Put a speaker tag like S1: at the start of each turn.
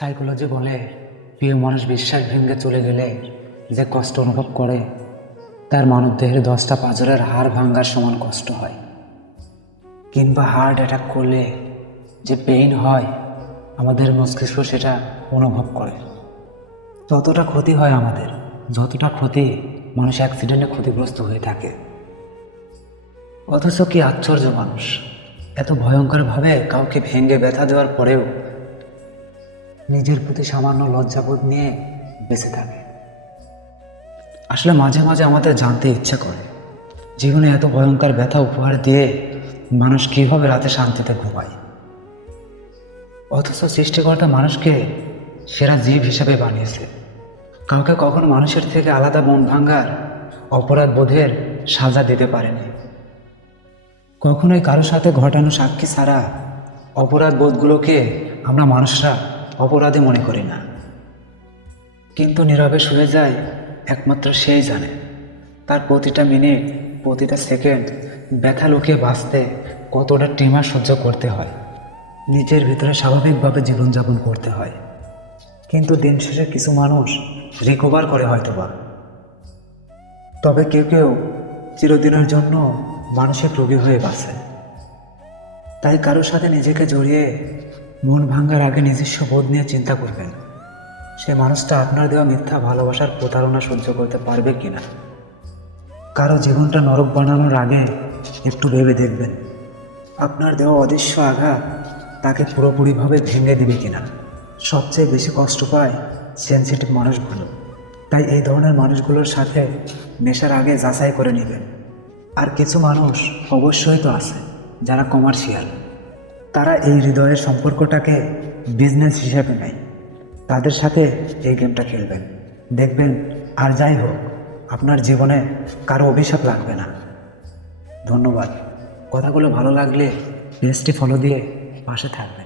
S1: Psychology বলে, প্রিয় মানুষ বিশ্বাস ভেঙে চলে গেলে যে কষ্ট অনুভব করে, তার মানবদেহের দশটা পাঁজরের হাড় ভাঙ্গার সমান কষ্ট হয়। কিংবা হার্ট অ্যাটাক করলে যে পেইন হয়, আমাদের মস্তিষ্ক সেটা অনুভব করে। ততটা ক্ষতি হয় আমাদের, যতটা ক্ষতি মানুষ অ্যাক্সিডেন্টে ক্ষতিগ্রস্ত হয়ে থাকে। অথচ কি আশ্চর্য মানুষ, এত ভয়ঙ্করভাবে কাউকে ভেঙে ব্যথা দেওয়ার পরেও নিজের প্রতি সামান্য লজ্জাবোধ নিয়ে বেঁচে থাকে। আসলে মাঝে মাঝে আমাদের জানতে ইচ্ছা করে। জীবনে এত ভয়ঙ্কর ব্যথা উপহার দিয়ে মানুষ কীভাবে রাতে শান্তিতে ঘুমায়? অথচ সৃষ্টিকর্তা মানুষকে সেরা জীব হিসেবে বানিয়েছে। কাউকে কখনো মানুষের থেকে আলাদা মন ভাঙ্গার অপরাধ বোধের সাজা দিতে পারেনি। কখনোই কারোর সাথে ঘটানো সাক্ষী ছাড়া অপরাধ বোধগুলোকে আমরা মানুষরা অপরাধী মনে করি না। কিন্তু নীরবে শুয়ে যায় একমাত্র সেই জানে। তার প্রতিটা মিনিট, প্রতিটা সেকেন্ড ব্যথা লুকিয়ে বাঁচতে কতটা টিমার সহ্য করতে হয়। নিজের ভিতরে স্বাভাবিকভাবে জীবনযাপন করতে হয়। কিন্তু দিন শেষে কিছু মানুষ রিকভার করে হয়তোবা। তবে কেউ কেউ চিরদিনের জন্য মানুষের রোগী হয়ে বাঁচে। তাই কারোর সাথে নিজেকে জড়িয়ে মন ভাঙার আগে নিজস্ব বোধ নিয়ে চিন্তা করবেন। সে মানুষটা আপনার দেওয়া মিথ্যা ভালোবাসার প্রতারণা সহ্য করতে পারবে কিনা? কারও জীবনটা নরক বানানোর আগে একটু ভেবে দেখবেন। আপনার দেওয়া অদৃশ্য আঘাত তাকে পুরোপুরিভাবে ভেঙে দিবে কিনা? সবচেয়ে বেশি কষ্ট পায় সেন্সিটিভ মানুষগুলো। তাই এই ধরনের মানুষগুলোর সাথে মেশার আগে যাচাই করে নেবেন। আর কিছু মানুষ অবশ্যই তো আছে, যারা কমার্শিয়াল। তারা এই হৃদয়ের সম্পর্কটাকে বিজনেস হিসেবে নেয়। তাদের সাথে এই গেমটা খেলবেন। দেখবেন আর যাই হোক, আপনার জীবনে কারও অভিশাপ লাগবে না। ধন্যবাদ। কথাগুলো ভালো লাগলে পেজটি ফলো দিয়ে পাশে থাকবেন।